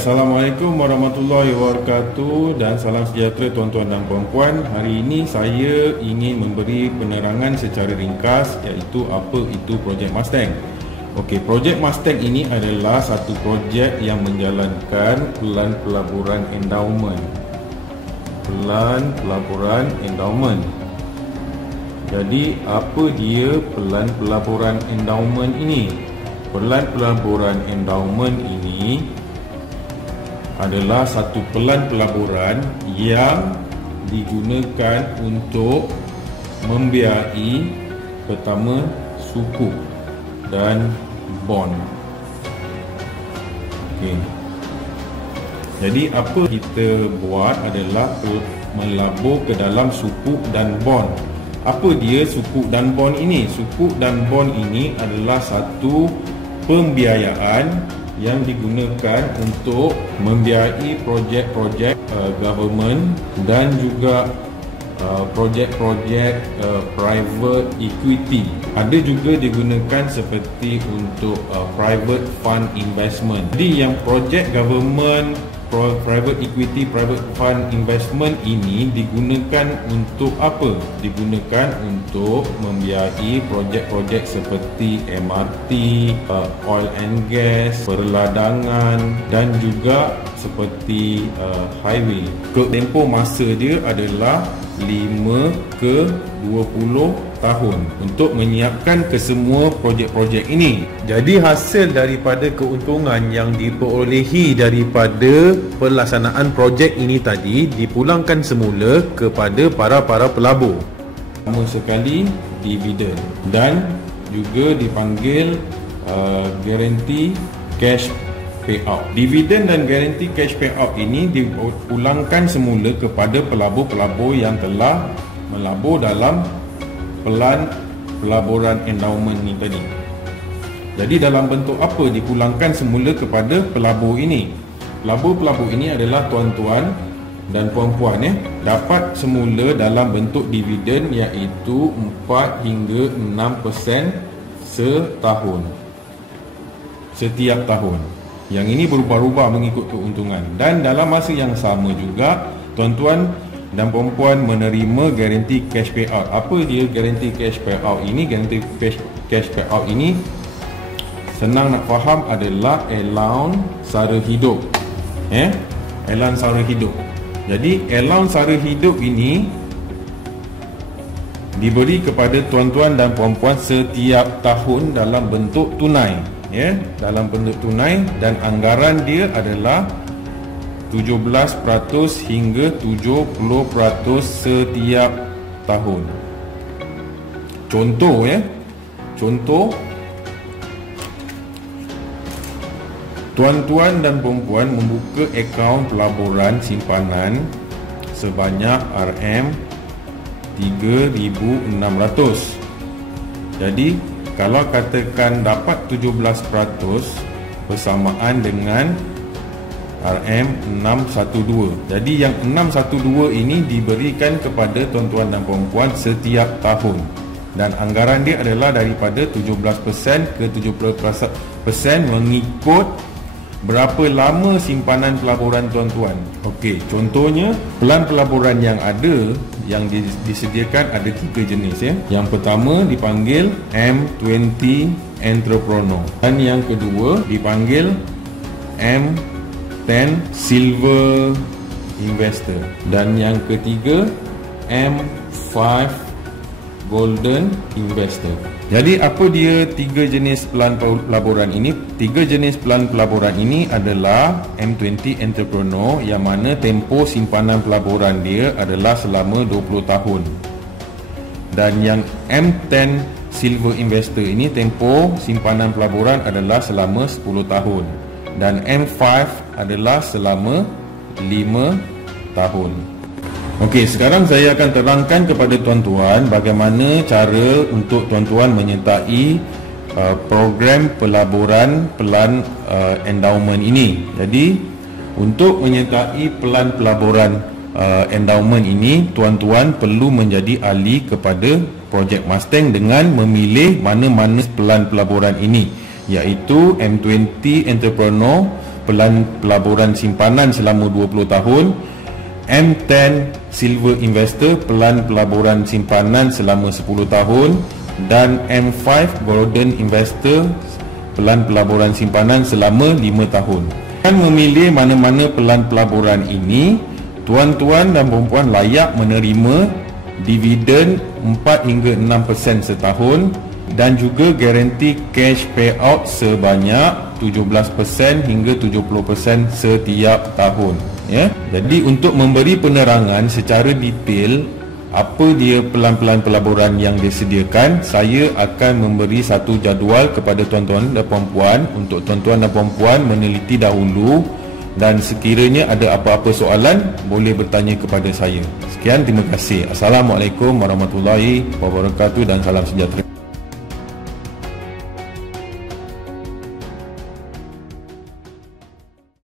Assalamualaikum warahmatullahi wabarakatuh dan salam sejahtera tuan-tuan dan puan-puan. Hari ini saya ingin memberi penerangan secara ringkas iaitu apa itu projek Mustang. Okey, projek Mustang ini adalah satu projek yang menjalankan pelan pelaburan endowment. Pelan pelaburan endowment. Jadi apa dia pelan pelaburan endowment ini? Pelan pelaburan endowment ini adalah satu pelan pelaburan yang digunakan untuk membiayai pertama sukuk dan bond. Okey. Jadi apa kita buat adalah melabur ke dalam sukuk dan bond. Apa dia sukuk dan bond ini? Sukuk dan bond ini adalah satu pembiayaan yang digunakan untuk membiayai projek-projek government dan juga projek-projek private equity. Ada juga digunakan seperti untuk private fund investment. Jadi yang projek government, private equity, private fund investment ini digunakan untuk apa? Digunakan untuk membiayai projek-projek seperti MRT, oil and gas, perladangan dan juga seperti highway. Tempoh masa dia adalah 5 ke 20 tahun untuk menyiapkan kesemua projek-projek ini. Jadi hasil daripada keuntungan yang diperolehi daripada pelaksanaan projek ini tadi dipulangkan semula kepada para pelabur. Pertama sekali dividen dan juga dipanggil guarantee cash payout. Dividen dan guarantee cash payout ini dipulangkan semula kepada pelabur-pelabur yang telah melabur dalam pelan pelaburan endowment ni tadi. Jadi dalam bentuk apa dipulangkan semula kepada pelabur ini? Pelabur-pelabur ini adalah tuan-tuan dan puan-puan dapat semula dalam bentuk dividen iaitu 4 hingga 6% setahun. Setiap tahun. Yang ini berubah-ubah mengikut keuntungan. Dan dalam masa yang sama juga tuan-tuan dan puan-puan menerima guarantee cash payout. Apa dia guarantee cash payout ini? Guarantee cash payout ini senang nak faham adalah allowance sara hidup. Allowance sara hidup. Jadi allowance sara hidup ini diberi kepada tuan-tuan dan puan-puan setiap tahun dalam bentuk tunai. Dalam bentuk tunai dan anggaran dia adalah 17% hingga 70% setiap tahun. Contoh contoh tuan-tuan dan puan-puan membuka akaun pelaburan simpanan sebanyak RM3,600. Jadi kalau katakan dapat 17% bersamaan dengan RM612. Jadi yang 612 ini diberikan kepada tuan-tuan dan puan-puan setiap tahun. Dan anggaran dia adalah daripada 17% ke 70% mengikut berapa lama simpanan pelaburan tuan-tuan. Okey, contohnya pelan pelaburan yang ada yang disediakan ada 3 jenis. Yang pertama dipanggil M20 Entrepreneur dan yang kedua dipanggil M10 Silver Investor dan yang ketiga M5 Golden Investor. Jadi apa dia 3 jenis pelan pelaburan ini? 3 jenis pelan pelaburan ini adalah M20 Entrepreneur yang mana tempoh simpanan pelaburan dia adalah selama 20 tahun. Dan yang M10 Silver Investor ini tempoh simpanan pelaburan adalah selama 10 tahun. Dan M5 adalah selama 5 tahun. Okey, sekarang saya akan terangkan kepada tuan-tuan bagaimana cara untuk tuan-tuan menyertai program pelaburan pelan endowment ini. Jadi, untuk menyertai pelan pelaburan endowment ini, tuan-tuan perlu menjadi ahli kepada projek Mustang dengan memilih mana-mana pelan pelaburan ini, iaitu M20 Entrepreneur, pelan pelaburan simpanan selama 20 tahun, M10 Silver Investor pelan pelaburan simpanan selama 10 tahun, dan M5 Golden Investor pelan pelaburan simpanan selama 5 tahun. Dengan memilih mana-mana pelan pelaburan ini, tuan-tuan dan puan-puan layak menerima dividen 4 hingga 6% setahun dan juga garanti cash payout sebanyak 17% hingga 70% setiap tahun, ya. Jadi untuk memberi penerangan secara detail apa dia pelan-pelan pelaburan yang disediakan, saya akan memberi satu jadual kepada tuan-tuan dan puan-puan untuk tuan-tuan dan puan-puan meneliti dahulu, dan sekiranya ada apa-apa soalan boleh bertanya kepada saya. Sekian, terima kasih. Assalamualaikum warahmatullahi wabarakatuh dan salam sejahtera.